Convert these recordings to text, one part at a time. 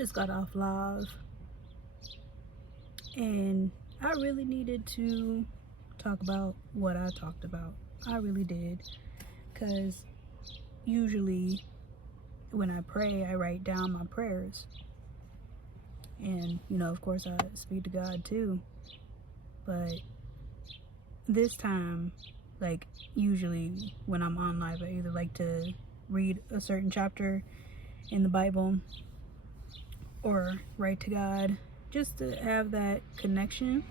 just got off live and I really needed to talk about what I talked about. I really did. Because usually when I pray, I write down my prayers. And, you know, of course, I speak to God too. But this time, like, usually when I'm on live, I either like to read a certain chapter in the Bible or write to God just to have that connection.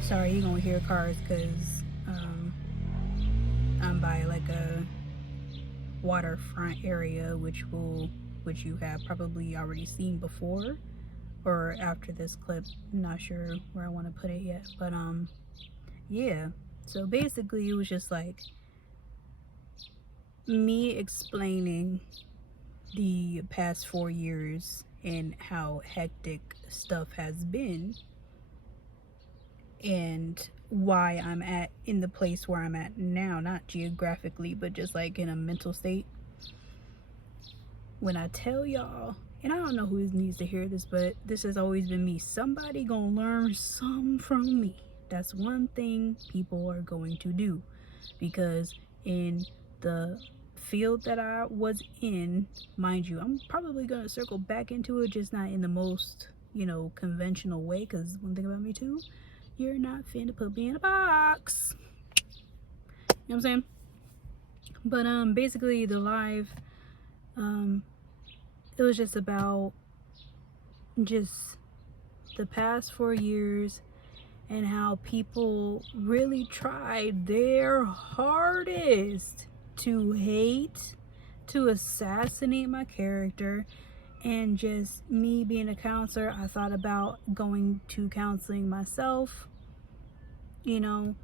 Sorry, you're gonna hear cars because I'm by like a waterfront area, which you have probably already seen before or after this clip. I'm not sure where I want to put it yet, but yeah. So basically, it was just like me explaining the past 4 years and how hectic stuff has been and why I'm in the place where I'm at now, not geographically, but just like in a mental state. When I tell y'all, and I don't know who needs to hear this, but this has always been me. Somebody gonna learn something from me. That's one thing people are going to do, because in the field that I was in, mind you, I'm probably gonna circle back into it, just not in the most, you know, conventional way, because one thing about me too, you're not finna put me in a box. You know what I'm saying? But basically the live, it was just about just the past 4 years and how people really tried their hardest to hate, to assassinate my character. And just me being a counselor, I thought about going to counseling myself, you know.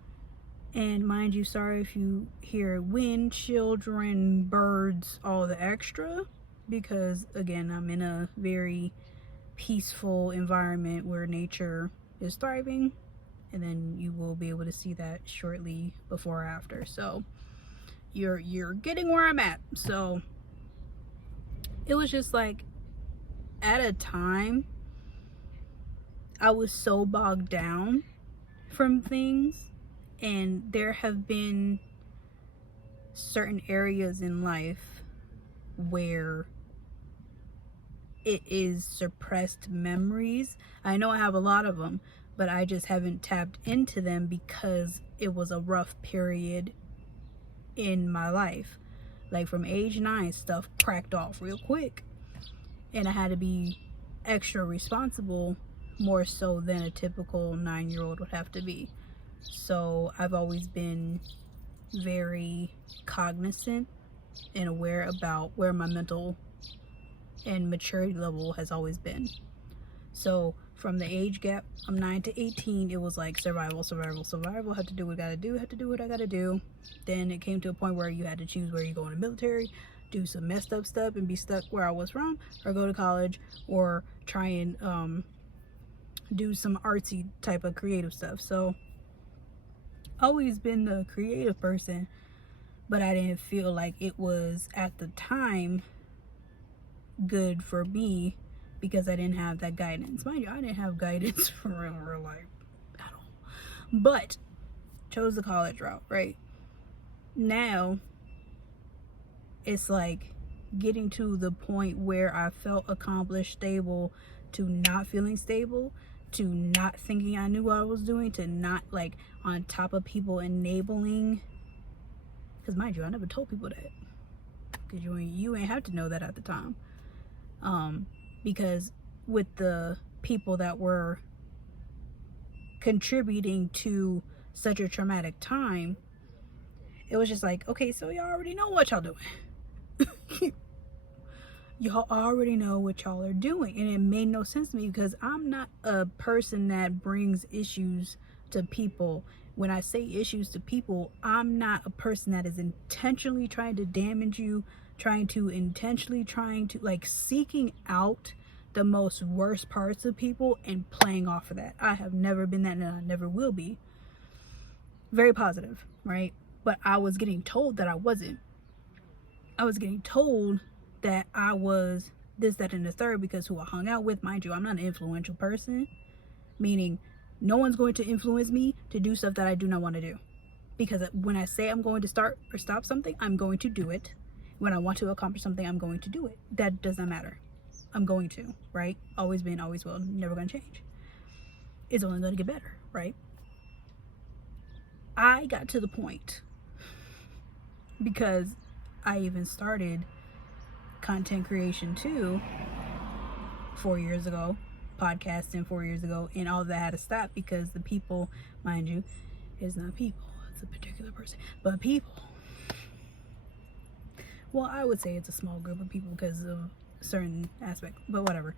And mind you, sorry if you hear wind, children, birds, all the extra, because again, I'm in a very peaceful environment where nature is thriving, and then you will be able to see that shortly before or after. So you're getting where I'm at. So it was just like, at a time I was so bogged down from things, and there have been certain areas in life where it is suppressed memories. I know I have a lot of them, but I just haven't tapped into them because it was a rough period in my life. Like from age 9, stuff cracked off real quick, and I had to be extra responsible, more so than a typical 9-year-old would have to be. So I've always been very cognizant and aware about where my mental and maturity level has always been. So from the age gap, I'm 9 to 18, it was like survival, had to do what I gotta do, had to do what I gotta do. Then it came to a point where you had to choose where you go in the military, do some messed up stuff and be stuck where I was from, or go to college, or try and do some artsy type of creative stuff. So always been the creative person, but I didn't feel like it was at the time good for me because I didn't have that guidance. Mind you, I didn't have guidance for real life at all, but chose the college route. Right now it's like getting to the point where I felt accomplished, stable, to not feeling stable, to not thinking I knew what I was doing, to not like on top of people enabling. Because mind you, I never told people that, because you ain't have to know that at the time. Because with the people that were contributing to such a traumatic time, it was just like, okay, so y'all already know what y'all doing. Y'all already know what y'all are doing. And it made no sense to me, because I'm not a person that brings issues to people. When I say issues to people, I'm not a person that is intentionally trying to damage you, trying to like seeking out the most worst parts of people and playing off of that. I have never been that, and I never will be. Very positive, right? But I was getting told that I wasn't. I was getting told that I was this, that, and the third because who I hung out with. Mind you, I'm not an influential person, meaning no one's going to influence me to do stuff that I do not want to do. Because when I say I'm going to start or stop something, I'm going to do it. When I want to accomplish something, I'm going to do it. That does not matter. I'm going to, right? Always been, always will, never going to change. It's only going to get better, right? I got to the point because I even started content creation too 4 years ago, podcasting 4 years ago, and all of that had to stop because the people, mind you, it's not people, it's a particular person, but people, well, I would say it's a small group of people because of certain aspect, but whatever.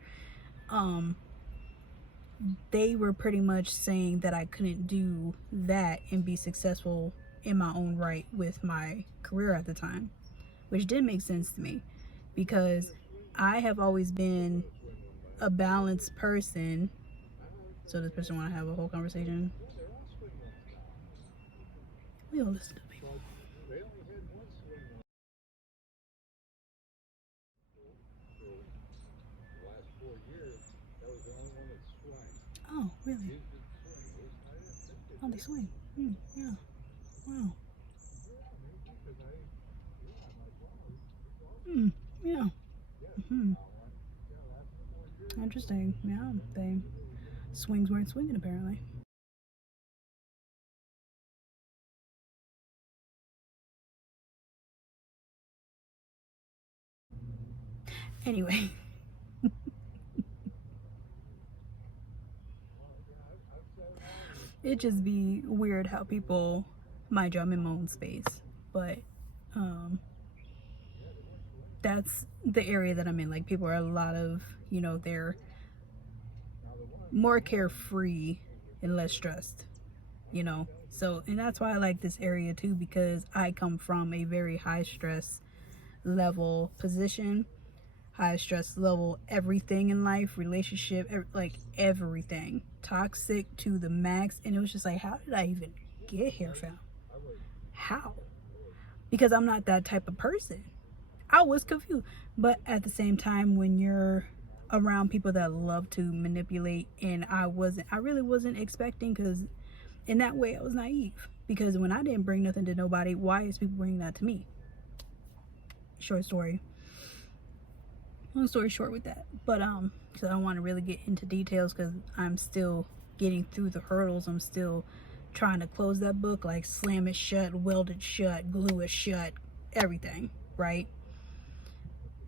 They were pretty much saying that I couldn't do that and be successful in my own right with my career at the time, which did make sense to me because I have always been a balanced person. So this person want to have a whole conversation. We don't listen to people. Oh, really? Oh, they swing. Yeah. Wow. Yeah. Hmm. Interesting. Yeah. They swings weren't swinging apparently. Anyway, it just be weird how people, mind you, I'm in my own space, but um, that's the area that I'm in. Like people are a lot of, they're more carefree and less stressed. So, and that's why I like this area too, because I come from a very high stress level position, high stress level, everything in life, relationship, like everything, toxic to the max. And it was just like, how did I even get here, fam? How? Because I'm not that type of person. I was confused. But at the same time, when you're around people that love to manipulate, and I really wasn't expecting, because in that way I was naive. Because when I didn't bring nothing to nobody, why is people bringing that to me? Short story. Long story short with that. But because I don't want to really get into details because I'm still getting through the hurdles. I'm still trying to close that book, like slam it shut, weld it shut, glue it shut, everything, right?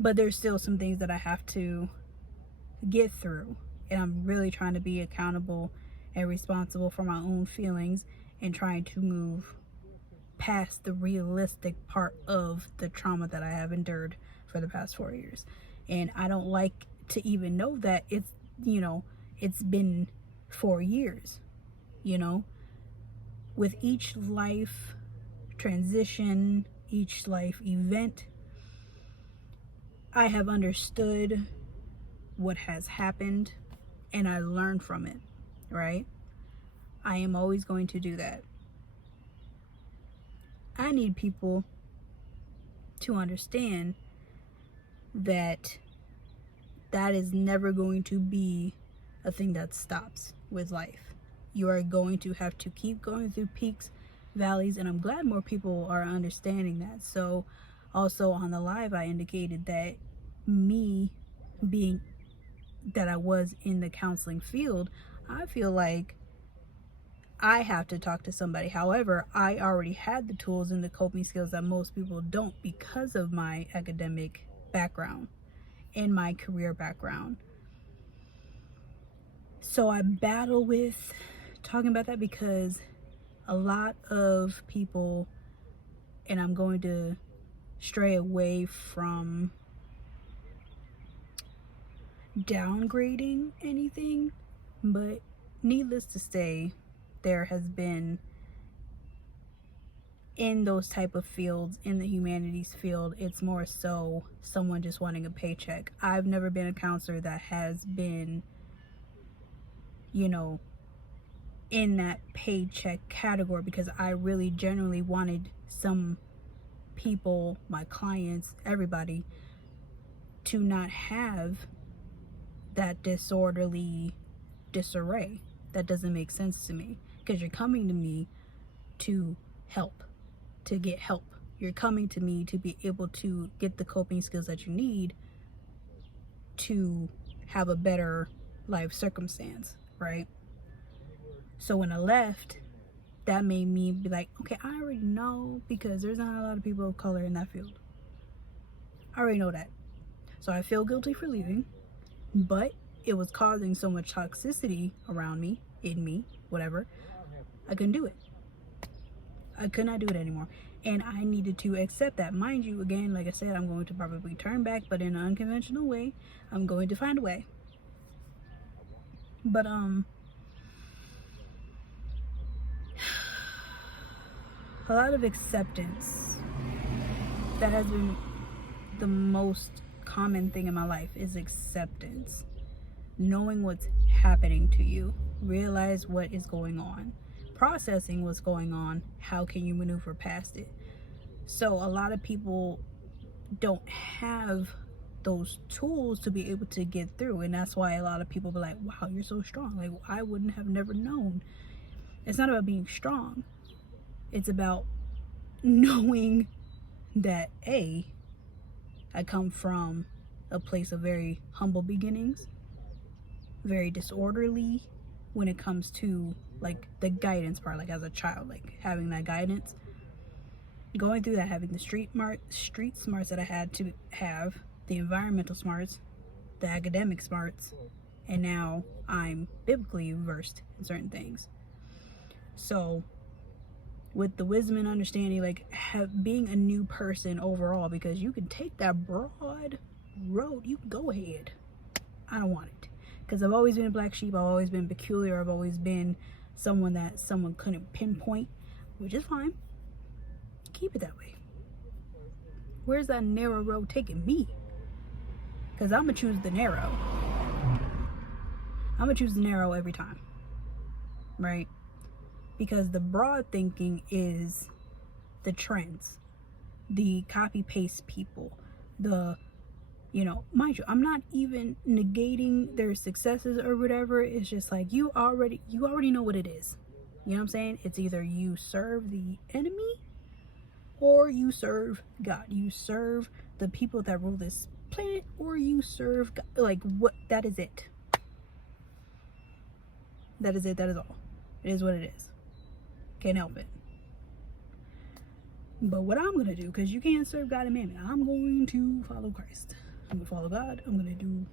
But there's still some things that I have to get through, and I'm really trying to be accountable and responsible for my own feelings and trying to move past the realistic part of the trauma that I have endured for the past 4 years. And I don't like to even know that it's been 4 years, you know, with each life transition, each life event, I have understood what has happened and I learned from it, right? I am always going to do that. I need people to understand that that is never going to be a thing that stops with life. You are going to have to keep going through peaks, valleys, and I'm glad more people are understanding that. So also on the live, I indicated that me being that I was in the counseling field, I feel like I have to talk to somebody. However, I already had the tools and the coping skills that most people don't because of my academic background and my career background. So I battle with talking about that because a lot of people, and I'm going to stray away from downgrading anything, but needless to say, there has been in those type of fields, in the humanities field, it's more so someone just wanting a paycheck. I've never been a counselor that has been, in that paycheck category because I really genuinely wanted some people, my clients, everybody, to not have that disorderly disarray. That doesn't make sense to me, because you're coming to me to help, to get help. You're coming to me to be able to get the coping skills that you need to have a better life circumstance, right? So when I left, that made me be like, okay, I already know, because there's not a lot of people of color in that field. I already know that. So I feel guilty for leaving, but it was causing so much toxicity around me, in me, whatever. I couldn't do it. I could not do it anymore. And I needed to accept that. Mind you, again, like I said, I'm going to probably turn back, but in an unconventional way. I'm going to find a way. But a lot of acceptance. That has been the most common thing in my life, is acceptance. Knowing what's happening to you. Realize what is going on. Processing what's going on. How can you maneuver past it? So a lot of people don't have those tools to be able to get through, and that's why a lot of people be like, wow, you're so strong. Like, I wouldn't have never known. It's not about being strong. It's about knowing that I come from a place of very humble beginnings, very disorderly when it comes to like the guidance part, like as a child, like having that guidance, going through that, having the street smarts that I had to have, the environmental smarts, the academic smarts, and now I'm biblically versed in certain things. So with the wisdom and understanding, like being a new person overall, because you can take that broad road, you can go ahead. I don't want it, because I've always been a black sheep. I've always been peculiar. I've always been someone that someone couldn't pinpoint, which is fine. Keep it that way. Where's that narrow road taking me? Because I'm gonna choose the narrow. I'm gonna choose the narrow every time, right? Because the broad thinking is the trends, the copy paste people, the, mind you, I'm not even negating their successes or whatever. It's just like, you already know what it is. You know what I'm saying? It's either you serve the enemy or you serve God. You serve the people that rule this planet, or you serve God. Like, what? That is it. That is it. That is all. It is what it is. Can't help it. But what I'm gonna do, because you can't serve God and mammon, I'm going to follow Christ. I'm gonna follow God. I'm gonna do,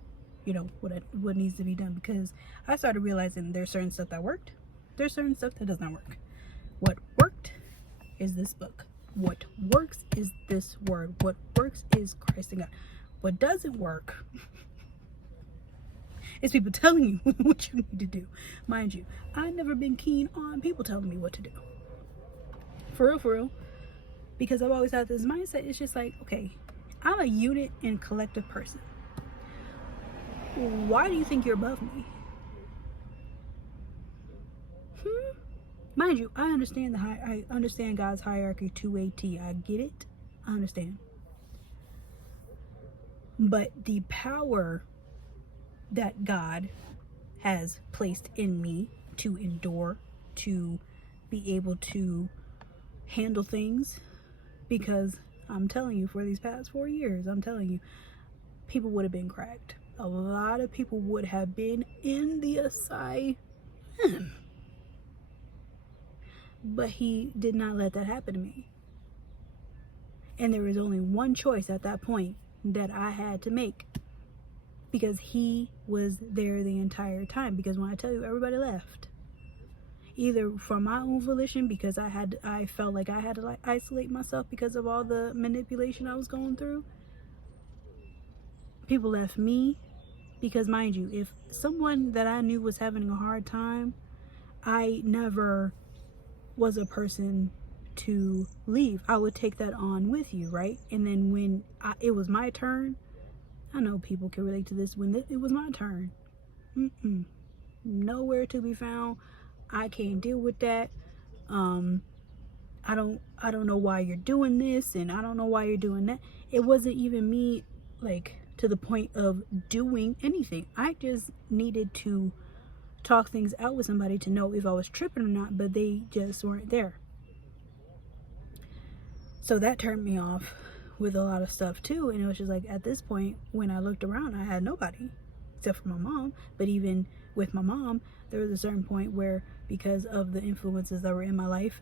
what needs to be done, because I started realizing there's certain stuff that worked. There's certain stuff that does not work. What worked is this book. What works is this word. What works is Christ and God. What doesn't work is people telling you what you need to do. Mind you, I've never been keen on people telling me what to do. For real. Because I've always had this mindset. It's just like, okay, I'm a unit and collective person. Why do you think you're above me? Mind you, I understand I understand God's hierarchy to a T. I get it. I understand. But the power that God has placed in me to endure, to be able to handle things, because I'm telling you, for these past 4 years, I'm telling you, people would have been cracked. A lot of people would have been in the asylum. But he did not let that happen to me. And there was only one choice at that point that I had to make, because he was there the entire time. Because when I tell you, everybody left, either from my own volition, because I felt like I had to like isolate myself because of all the manipulation I was going through. People left me because, mind you, if someone that I knew was having a hard time, I never was a person to leave. I would take that on with you, right? And then when it was my turn, I know people can relate to this, when it was my turn, nowhere to be found. I can't deal with that. I don't know why you're doing this, and I don't know why you're doing that. It wasn't even me, like, to the point of doing anything. I just needed to talk things out with somebody to know if I was tripping or not, but they just weren't there. So that turned me off with a lot of stuff too. And it was just like, at this point, when I looked around, I had nobody except for my mom. But even with my mom, there was a certain point where, because of the influences that were in my life,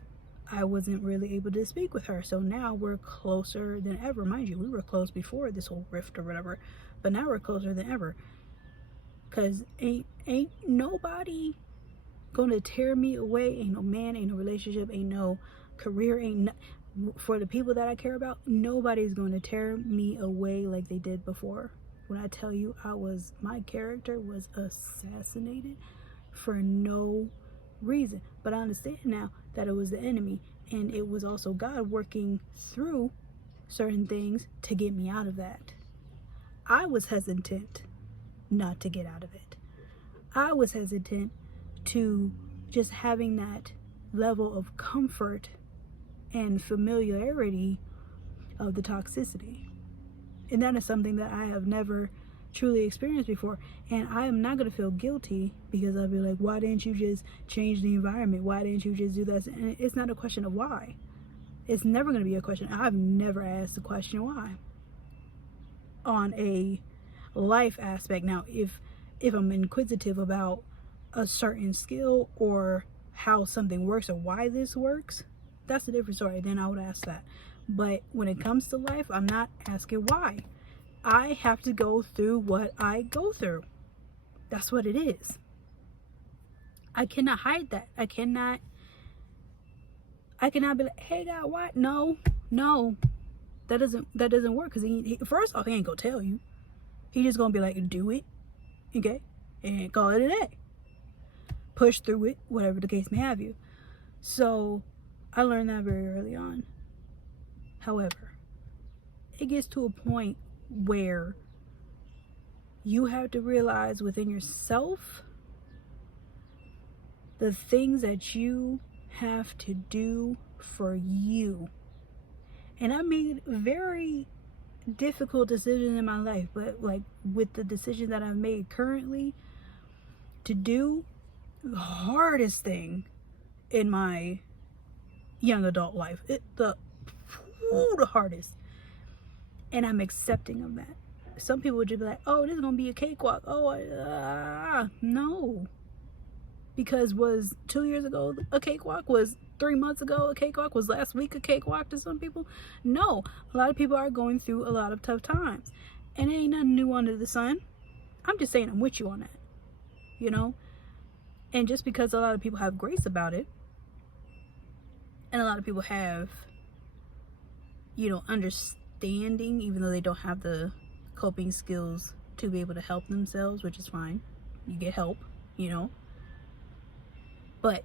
I wasn't really able to speak with her. So now we're closer than ever. Mind you, we were close before this whole rift or whatever, but now we're closer than ever. Cause ain't nobody gonna tear me away. Ain't no man, ain't no relationship, ain't no career, for the people that I care about, nobody's going to tear me away like they did before. When I tell you, my character was assassinated for no reason. But I understand now that it was the enemy, and it was also God working through certain things to get me out of that. I was hesitant not to get out of it. I was hesitant to just having that level of comfort and familiarity of the toxicity. And that is something that I have never truly experienced before. And I am not going to feel guilty, because I'll be like, why didn't you just change the environment? Why didn't you just do that? And it's not a question of why. It's never going to be a question. I've never asked the question why on a life aspect. Now, if I'm inquisitive about a certain skill or how something works or why this works, that's a different story. Then I would ask that. But when it comes to life, I'm not asking why. I have to go through what I go through. That's what it is. I cannot hide that. I cannot be like, hey God, why? No. That doesn't work, because he first off, he ain't gonna tell you. He just gonna be like, do it, okay, and call it a day. Push through it, whatever the case may have you. So I learned that very early on. However, it gets to a point where you have to realize within yourself the things that you have to do for you. And I made very difficult decisions in my life, but like with the decision that I've made currently, to do the hardest thing in my young adult life, the hardest, and I'm accepting of that. Some people would just be like, oh, this is gonna be a cakewalk. No, because was 2 years ago a cakewalk? Was 3 months ago a cakewalk? Was last week a cakewalk to some people? No, a lot of people are going through a lot of tough times, and it ain't nothing new under the sun. I'm just saying, I'm with you on that, you know. And just because a lot of people have grace about it, and a lot of people have, you know, understanding, even though they don't have the coping skills to be able to help themselves, which is fine. You get help, you know. But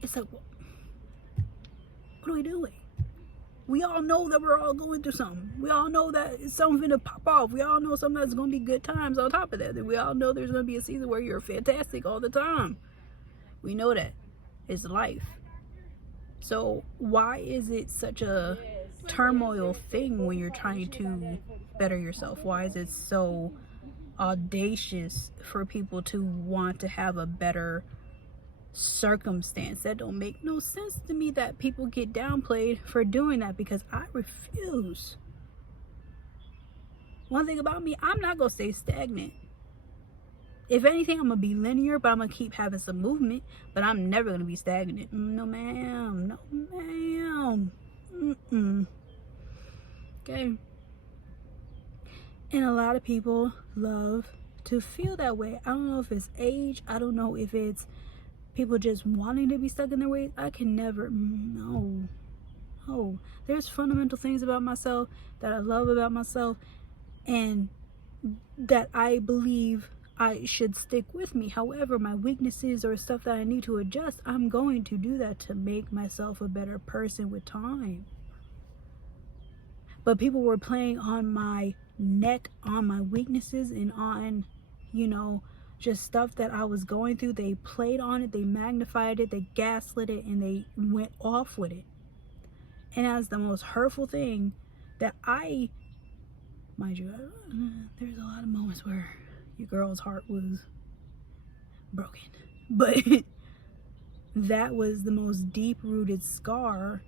it's like, what are we doing? We all know that we're all going through something. We all know that something's gonna pop off. We all know sometimes it's gonna be good times on top of that. We all know there's gonna be a season where you're fantastic all the time. We know that. It's life. So why is it such a turmoil thing when you're trying to better yourself? Why is it so audacious for people to want to have a better circumstance? That don't make no sense to me, that people get downplayed for doing that, because I refuse. One thing about me, I'm not gonna stay stagnant. If anything, I'm gonna be linear, but I'm gonna keep having some movement, but I'm never gonna be stagnant. No ma'am. Okay. And a lot of people love to feel that way. I don't know if it's age, I don't know if it's people just wanting to be stuck in their ways. I can never, no. There's fundamental things about myself that I love about myself, and that I believe I should stick with me. However, my weaknesses or stuff that I need to adjust, I'm going to do that to make myself a better person with time. But people were playing on my neck, on my weaknesses, and on, you know, just stuff that I was going through. They played on it, they magnified it, they gaslit it, and they went off with it. And that's the most hurtful thing that mind you, there's a lot of moments where your girl's heart was broken. But that was the most deep-rooted scar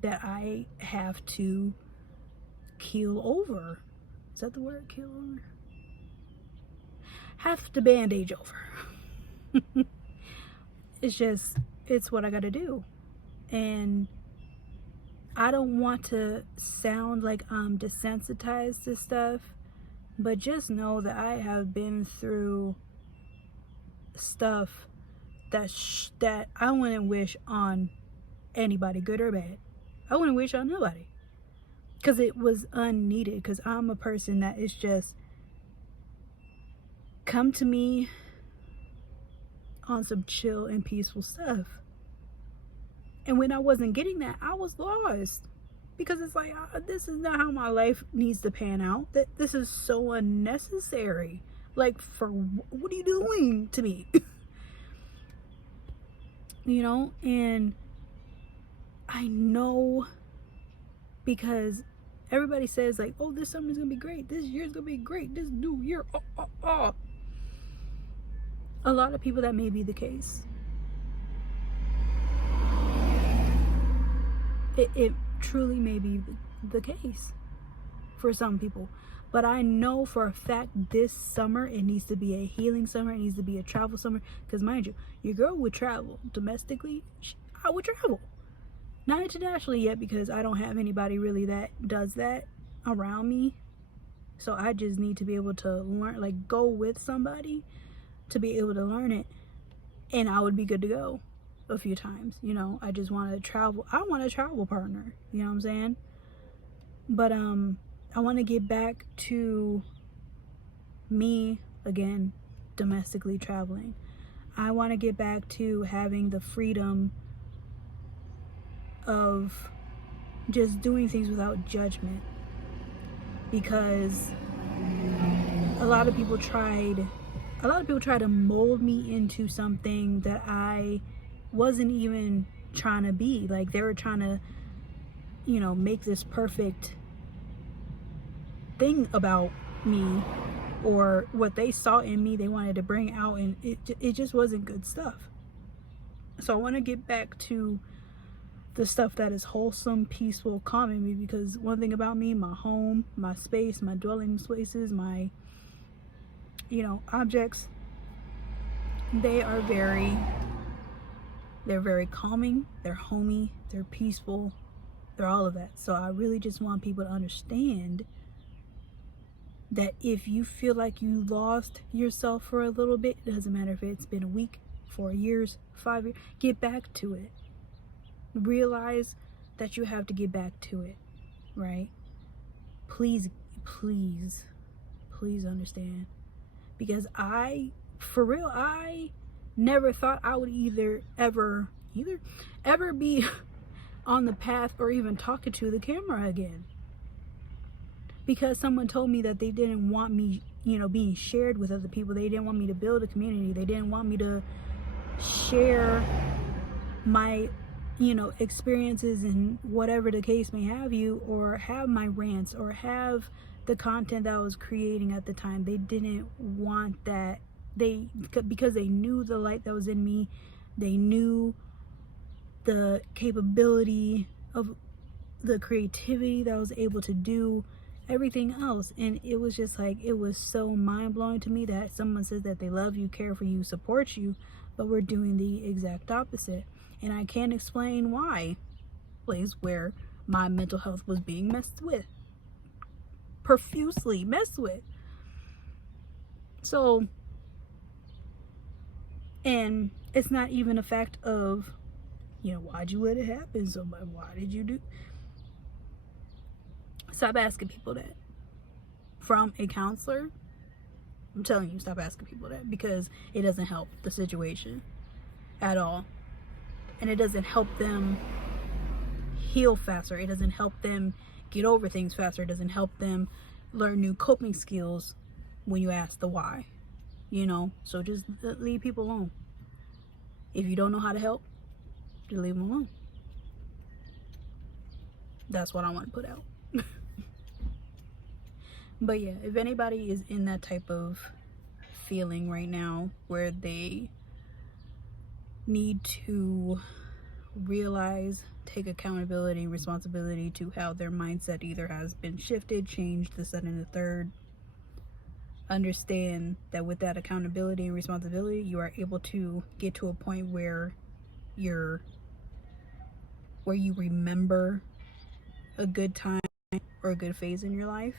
that I have to keel over. Is that the word, keel over? Have to bandage over. It's what I gotta do. And I don't want to sound like I'm desensitized to stuff, but just know that I have been through stuff that I wouldn't wish on anybody, good or bad. I wouldn't wish on nobody, because it was unneeded. Because I'm a person that is just, come to me on some chill and peaceful stuff. And when I wasn't getting that, I was lost, because it's like, this is not how my life needs to pan out. That this is so unnecessary. Like, for what are you doing to me? You know. And I know, because everybody says like, oh, this summer's gonna be great, this year's gonna be great, this new year, a lot of people, that may be the case. It truly may be the case for some people. But I know for a fact this summer, it needs to be a healing summer. It needs to be a travel summer. Because mind you, your girl would travel domestically. I would travel. Not internationally yet, because I don't have anybody really that does that around me. So I just need to be able to learn, like go with somebody to be able to learn it. And I would be good to go a few times. You know, I just want to travel. I want a travel partner. You know what I'm saying? But I want to get back to me again, domestically traveling. I want to get back to having the freedom of just doing things without judgment, because a lot of people tried to mold me into something that I wasn't even trying to be. Like, they were trying to, you know, make this perfect thing about me, or what they saw in me they wanted to bring out, and it just wasn't good stuff. So I want to get back to the stuff that is wholesome, peaceful, calming me, because one thing about me, my home, my space, my dwelling spaces, my, you know, objects, they're very calming, they're homey, they're peaceful, they're all of that. So I really just want people to understand that if you feel like you lost yourself for a little bit, it doesn't matter if it's been a week, 4 years, 5 years, get back to it. Realize that you have to get back to it, right? Please understand. Because for real, I never thought I would ever be on the path or even talking to the camera again. Because someone told me that they didn't want me, you know, being shared with other people. They didn't want me to build a community. They didn't want me to share my, you know, experiences and whatever the case may have you, or have my rants, or have the content that I was creating at the time. They didn't want that. Because they knew the light that was in me. They knew the capability of the creativity that I was able to do everything else. And it was just like, it was so mind-blowing to me that someone says that they love you, care for you, support you, but we're doing the exact opposite. And I can't explain why. Place where my mental health was being messed with, profusely messed with. So, and it's not even a fact of, you know, why'd you let it happen? So why did you do? Stop asking people that. From a counselor, I'm telling you, stop asking people that, because it doesn't help the situation at all. And it doesn't help them heal faster. It doesn't help them get over things faster. It doesn't help them learn new coping skills when you ask the why. So just leave people alone. If you don't know how to help, just leave them alone. That's what I want to put out. But yeah, if anybody is in that type of feeling right now where they need to realize, take accountability and responsibility to how their mindset either has been shifted, changed, this, that, and the third, understand that with that accountability and responsibility, you are able to get to a point where you remember a good time or a good phase in your life,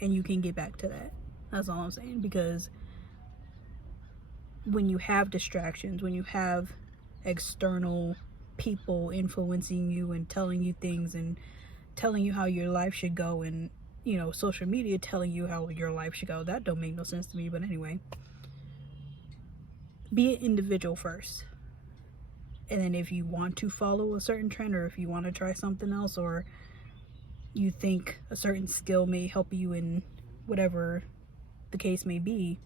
and you can get back to that. That's all I'm saying. Because when you have distractions, when you have external people influencing you and telling you things and telling you how your life should go, and social media telling you how your life should go, that don't make no sense to me. But anyway, be an individual first, and then if you want to follow a certain trend, or if you want to try something else, or you think a certain skill may help you in whatever the case may be,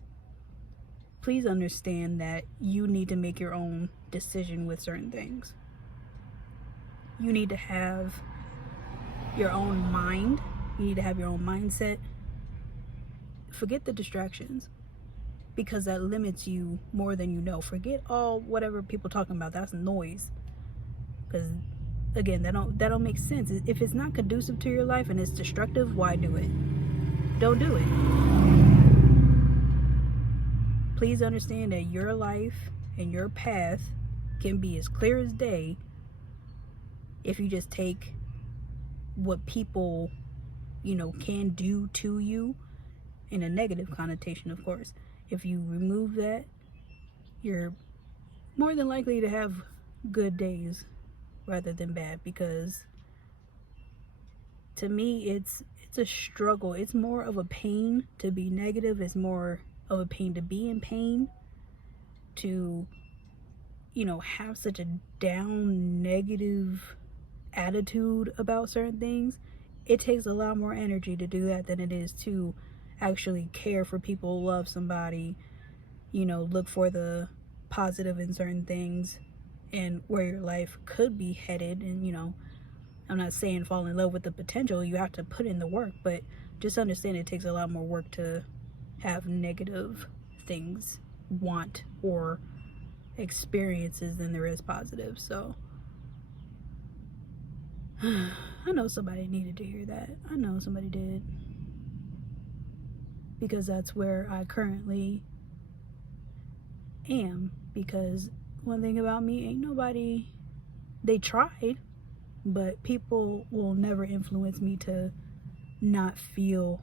please understand that you need to make your own decision with certain things. You need to have your own mind. You need to have your own mindset. Forget the distractions, because that limits you more than you know. Forget all whatever people talking about. That's noise. Because again, that don't make sense. If it's not conducive to your life and it's destructive, why do it? Don't do it. Please understand that your life and your path can be as clear as day if you just take what people can do to you, in a negative connotation, of course. If you remove that, you're more than likely to have good days rather than bad. Because to me, it's a struggle. It's more of a pain to be negative. It's more of a pain to be in pain, to have such a down, negative attitude about certain things. It takes a lot more energy to do that than it is to actually care for people, love somebody, look for the positive in certain things and where your life could be headed. And I'm not saying fall in love with the potential. You have to put in the work, but just understand it takes a lot more work to have negative things, want, or experiences than there is positive. So I know somebody needed to hear that. I know somebody did, because that's where I currently am. Because one thing about me, ain't nobody, they tried, but people will never influence me to not feel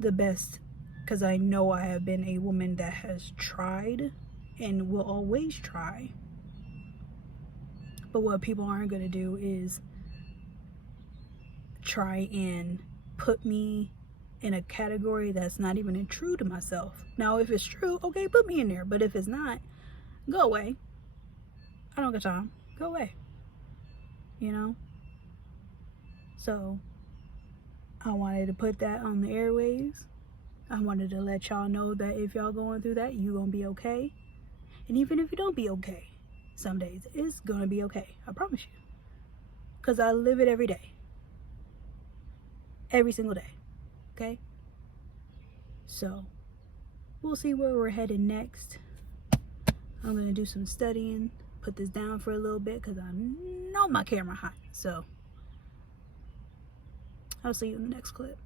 the best, because I know I have been a woman that has tried and will always try. But what people aren't going to do is try and put me in a category that's not even true to myself. Now, if it's true, okay, put me in there. But if it's not, go away. I don't got time. Go away. So I wanted to put that on the airwaves. I wanted to let y'all know that if y'all going through that, you gonna be okay. And even if you don't be okay, some days it's gonna be okay. I promise you. Because I live it every day. Every single day. Okay? So we'll see where we're headed next. I'm gonna do some studying, put this down for a little bit, because I know my camera hot. So I'll see you in the next clip.